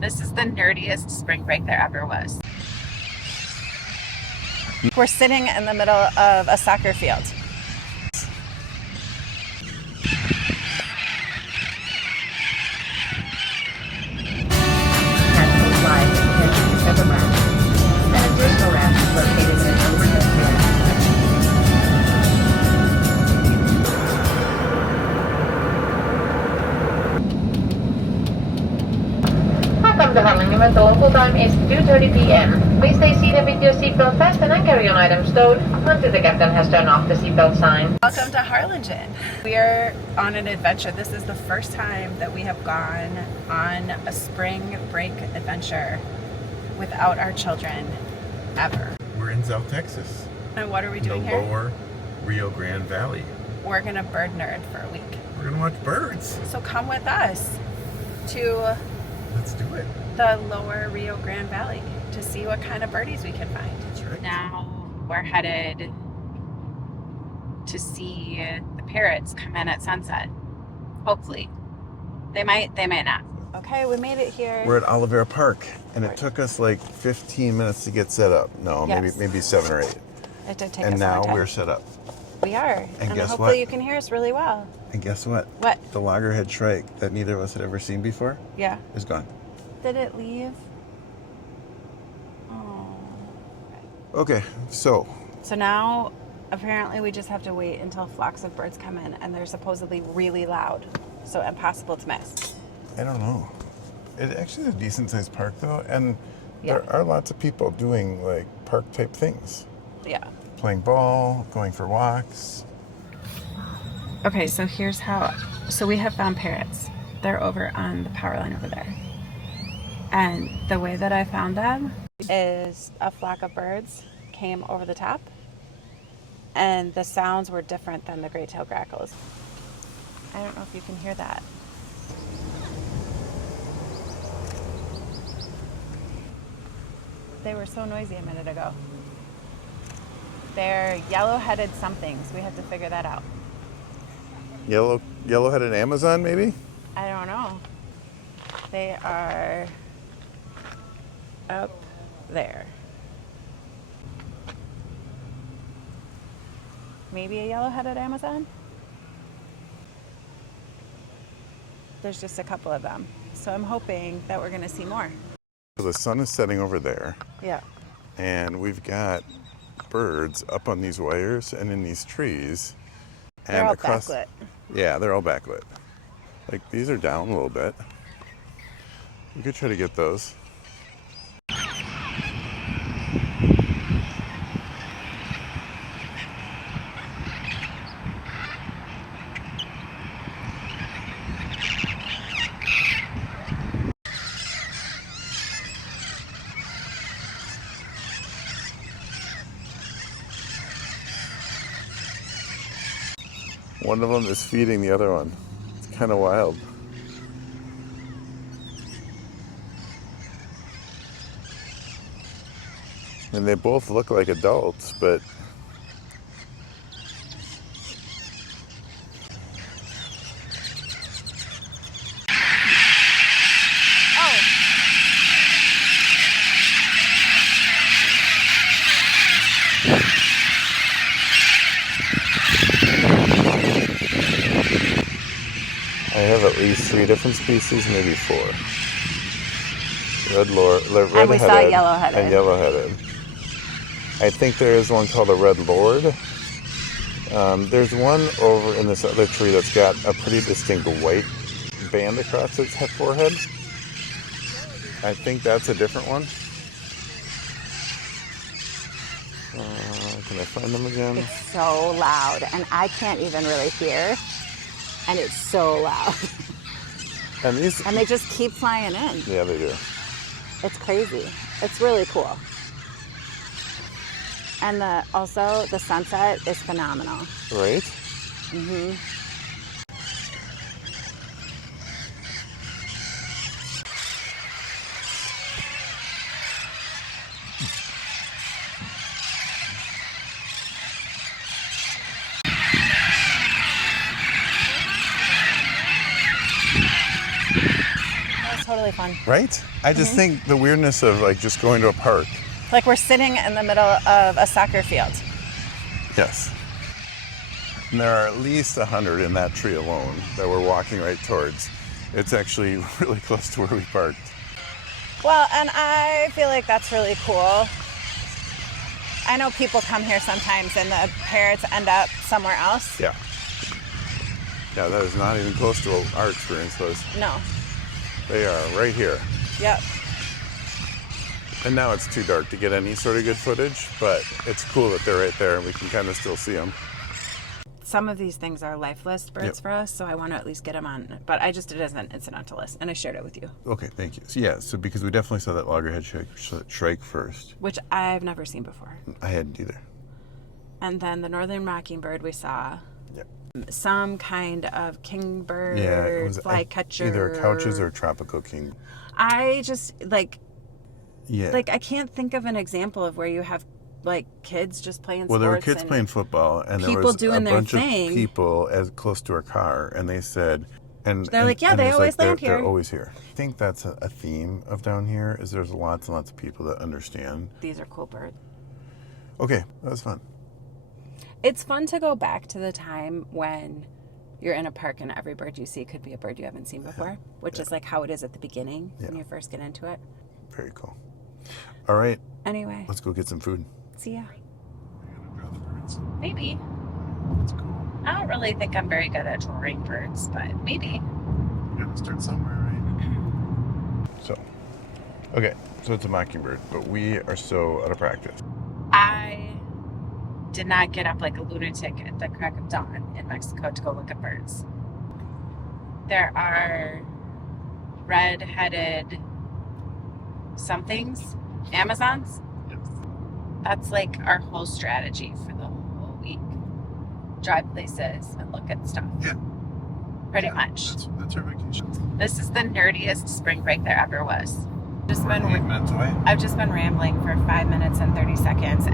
This is the nerdiest spring break there ever was. We're sitting in the middle of a soccer field. National Flight heading to the ramp. An additional ramp is located in an overhead stand. Welcome to Harlingen. The local time is 2:30 p.m. Please stay seated with your seatbelt fastened and carry-on items stowed until the captain has turned off the seatbelt sign. Welcome to Harlingen. We are on an adventure. This is the first time that we have gone on a spring break adventure without our children, ever. We're in South Texas. And what are we In doing the here? lower Rio Grande Valley. We're gonna bird nerd for a week. We're gonna watch birds. So come with us to Let's do it. the lower Rio Grande Valley to see what kind of birdies we can find. That's right. Now we're headed to see the parrots come in at sunset. Hopefully. They might not. Okay, we made it here. We're at Oliveira Park, and it took us like 15 minutes to get set up. No, Yes. maybe 7 or 8. It did take And us a long now time. we're set up. We are. And guess hopefully what? you can hear us really well. And guess what? What? The loggerhead shrike that neither of us had ever seen before Yeah. is gone. Did it leave? Oh. Okay, so So now, apparently we just have to wait until flocks of birds come in, and they're supposedly really loud. So impossible to miss. I don't know. It actually is a decent sized park though, and Yeah. there are lots of people doing like park type things. Yeah. Playing ball, going for walks. Okay, so here's how. So we have found parrots. They're over on the power line over there. And the way that I found them is a flock of birds came over the top, and the sounds were different than the great-tailed grackles. I don't know if you can hear that. They were so noisy a minute ago. They're yellow-headed somethings. We have to figure that out. Yellow-headed Amazon, maybe? I don't know. They are up there. Maybe a yellow-headed Amazon? There's just a couple of them. So I'm hoping that we're going to see more. The sun is setting over there, Yeah. and we've got birds up on these wires and in these trees. They're all backlit. Yeah, they're all backlit. Like, these are down a little bit. We could try to get those. One of them is feeding the other one. It's kind of wild. And they both look like adults, but Oh! I have at least 3 different species, maybe 4. Red-headed, And we saw yellow-headed. and yellow-headed. I think there is one called a red lord. There's one over in this other tree that's got a pretty distinct white band across its forehead. I think that's a different one. Can I find them again? It's so loud, and I can't even really hear. And it's so loud. And these, And they just keep flying in. yeah, they do. It's crazy. It's really cool. And also the sunset is phenomenal. Right? Mm-hmm. totally fun. Right? I just think the weirdness of like just going to a park. Like we're sitting in the middle of a soccer field. Yes. And there are at least 100 in that tree alone that we're walking right towards. It's actually really close to where we parked. Well, and I feel like that's really cool. I know people come here sometimes and the parrots end up somewhere else. Yeah. Yeah, that is not even close to what our experience was. No. They are right here. Yep. And now it's too dark to get any sort of good footage, but it's cool that they're right there and we can kind of still see them. Some of these things are lifeless birds for us, so I want to at least get them on. But I just did it as an incidentalist, and I shared it with you. Okay, thank you. So yeah, so because we definitely saw that loggerhead shrike first. Which I've never seen before. I hadn't either. And then the northern mockingbird we saw. Yep. Some kind of kingbird, Yeah, it was flycatcher. either couches or tropical king. I just, like, Yeah. like, I can't think of an example of where you have, like, kids just playing sports. Well, there were kids playing football, and there people was doing a their bunch thing. of people as close to our car, and they said, and They're like, yeah, and they it's always land they're here. always here. I think that's a theme of down here is there's lots and lots of people that understand. These are cool birds. Okay, that was fun. It's fun to go back to the time when you're in a park and every bird you see could be a bird you haven't seen before, which is like how it is at the beginning when you first get into it. Very cool. All right, Anyway, let's go get some food. see ya. Maybe. That's cool. I don't really think I'm very good at drawing birds, but maybe. You gotta start somewhere, right? Okay, so it's a mockingbird, but we are so out of practice. I did not get up like a lunatic at the crack of dawn in Mexico to go look at birds. There are red-headed somethings, Amazons. Yes. That's like our whole strategy for the whole week. Drive places and look at stuff. Yeah. Pretty much. That's our vacation. This is the nerdiest spring break there ever was. Just We're been 8 minutes away. I've just been rambling for 5 minutes and 30 seconds,